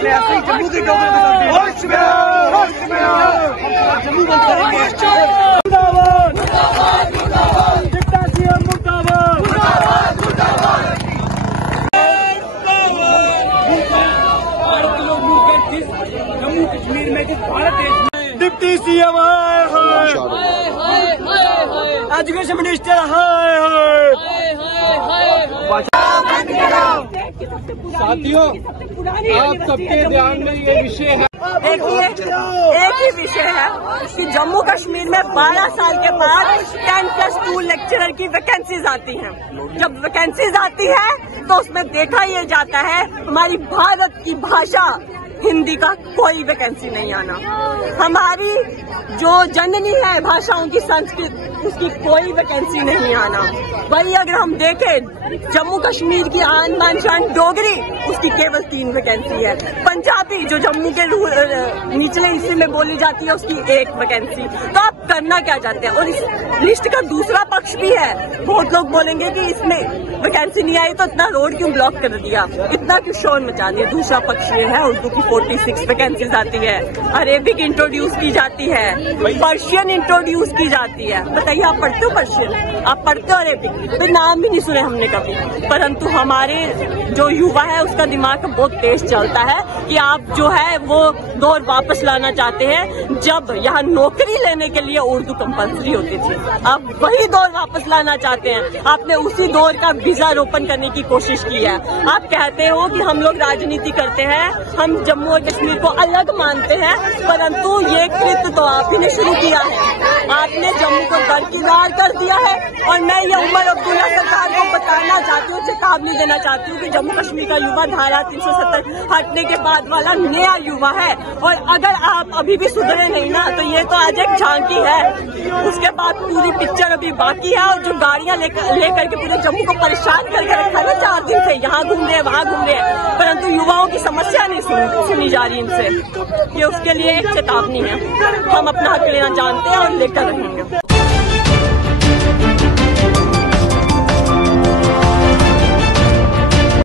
आपने ऐसे ही जम्मू के जम्मू बंद करेंगे। जम्मू कश्मीर में भारत देश में डिप्टी सीएम एजुकेशन मिनिस्टर साथियों, आप सबके ध्यान में ये विषय है, एक ही विषय है कि जम्मू कश्मीर में 12 साल के बाद 10+2 लेक्चरर की वैकेंसीज आती हैं। जब वैकेंसीज आती है तो उसमें देखा ये जाता है हमारी भारत की भाषा हिंदी का कोई वैकेंसी नहीं आना, हमारी जो जननी है भाषाओं की संस्कृत उसकी कोई वैकेंसी नहीं आना। वही अगर हम देखें जम्मू कश्मीर की आन बान शान डोगरी, उसकी केवल 3 वैकेंसी है। पंजाबी जो जम्मू के निचले हिस्से में बोली जाती है उसकी 1 वैकेंसी। तो आप करना क्या चाहते हैं? और इस लिस्ट का दूसरा पक्ष भी है, बहुत लोग बोलेंगे कि इसमें वैकेंसी नहीं आई तो इतना रोड क्यों ब्लॉक कर दिया, इतना क्यों शोर मचा दिया। दूसरा पक्ष ये है उर्दू की 46 वैकेंसीज आती है, अरेबिक इंट्रोड्यूस की जाती है, पर्शियन इंट्रोड्यूस की जाती है। बताइए आप पढ़ते हो पर्शियन, आप पढ़ते हो अरेबिक? तो नाम भी नहीं सुने हमने कभी। परंतु हमारे जो युवा है उसका दिमाग बहुत तेज चलता है कि आप जो है वो दौर वापस लाना चाहते हैं जब यहाँ नौकरी लेने के लिए उर्दू कंपल्सरी होती थी। आप वही दौर वापस लाना चाहते हैं। आपने उसी दौर का बीजारोपण करने की कोशिश की है। आप कहते हो कि हम लोग राजनीति करते हैं, हम जम्मू और कश्मीर को अलग मानते हैं, परंतु ये कृत्य तो आप ही ने शुरू किया है। आपने जम्मू को दरकिनार कर दिया है। और मैं ये उमर अब्दुल्ला सरकार को बताना चाहती हूँ, चेतावनी देना चाहती हूँ कि जम्मू कश्मीर का युवा धारा 370 हटने के बाद वाला नया युवा है। और अगर आप अभी भी सुधरे नहीं ना तो ये तो आज एक झांकी है, उसके बाद पूरी पिक्चर अभी बाकी है। और जो गाड़ियां लेकर के पूरे जम्मू को परेशान करके रखा है 4 दिन से, यहाँ घूम रहे हैं वहाँ घूम रहे हैं, परंतु युवाओं की समस्या नहीं सुनी जा रही इनसे। ये उसके लिए एक चेतावनी है। हम अपना हक लेना जानते हैं और लेकर रहेंगे।